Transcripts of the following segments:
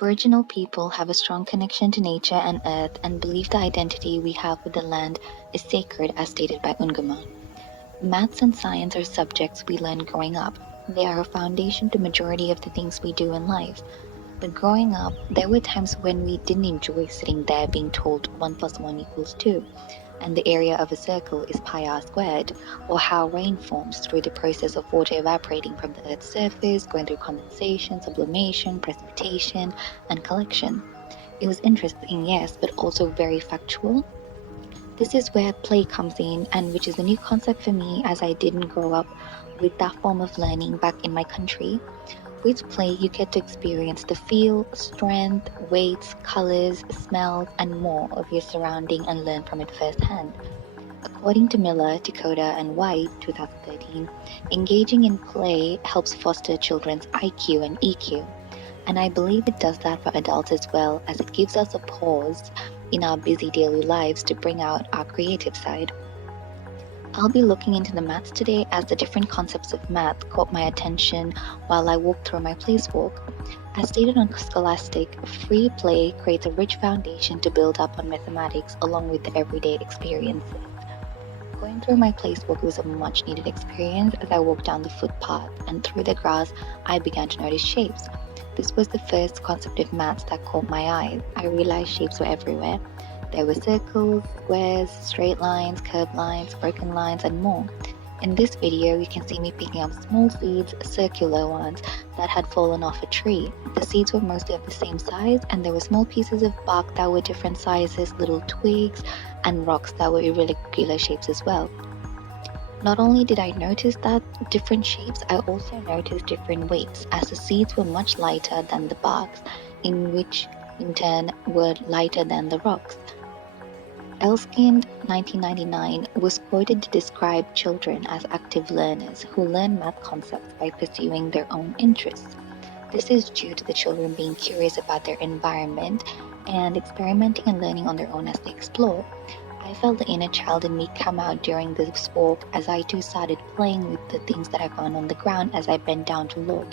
Aboriginal people have a strong connection to nature and earth and believe the identity we have with the land is sacred as stated by Ungama. Maths and science are subjects we learn growing up. They are a foundation to majority of the things we do in life. But growing up, there were times when we didn't enjoy sitting there being told 1 plus 1 equals 2, and the area of a circle is pi r squared, or how rain forms through the process of water evaporating from the Earth's surface, going through condensation, sublimation, precipitation, and collection. It was interesting, yes, but also very factual. This is where play comes in, and which is a new concept for me as I didn't grow up with that form of learning back in my country. With play, you get to experience the feel, strength, weights, colors, smells, and more of your surrounding and learn from it firsthand. According to Miller, Dakota, and White, 2013, engaging in play helps foster children's IQ and EQ. And I believe it does that for adults as well, as it gives us a pause in our busy daily lives to bring out our creative side. I'll be looking into the maths today as the different concepts of math caught my attention while I walked through my place walk. As stated on Scholastic, free play creates a rich foundation to build up on mathematics along with the everyday experiences. Going through my place walk was a much needed experience as I walked down the footpath and through the grass I began to notice shapes. This was the first concept of maths that caught my eye. I realized shapes were everywhere. There were circles, squares, straight lines, curved lines, broken lines, and more. In this video, you can see me picking up small seeds, circular ones, that had fallen off a tree. The seeds were mostly of the same size, and there were small pieces of bark that were different sizes, little twigs, and rocks that were irregular shapes as well. Not only did I notice that different shapes, I also noticed different weights, as the seeds were much lighter than the barks, which in turn were lighter than the rocks. Elskind, 1999, was quoted to describe children as active learners who learn math concepts by pursuing their own interests. This is due to the children being curious about their environment and experimenting and learning on their own as they explore. I felt the inner child in me come out during this walk as I too started playing with the things that I found on the ground as I bent down to look.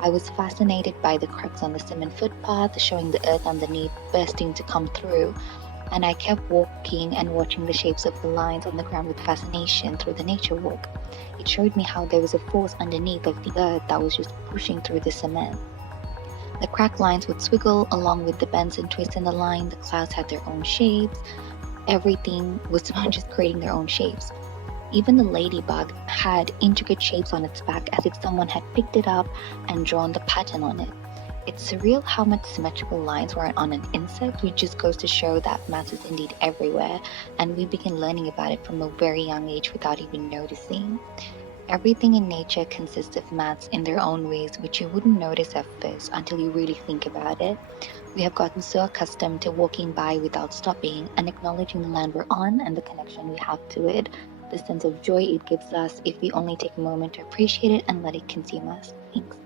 I was fascinated by the cracks on the cement footpath, showing the earth underneath bursting to come through, and I kept walking and watching the shapes of the lines on the ground with fascination through the nature walk. It showed me how there was a force underneath of the earth that was just pushing through the cement. The cracked lines would swiggle along with the bends and twists in the line, the clouds had their own shapes, everything was just creating their own shapes. Even the ladybug had intricate shapes on its back as if someone had picked it up and drawn the pattern on it. It's surreal how much symmetrical lines were on an insect, which just goes to show that maths is indeed everywhere, and we begin learning about it from a very young age without even noticing. Everything in nature consists of maths in their own ways, which you wouldn't notice at first until you really think about it. We have gotten so accustomed to walking by without stopping and acknowledging the land we're on and the connection we have to it, the sense of joy it gives us if we only take a moment to appreciate it and let it consume us. Thanks.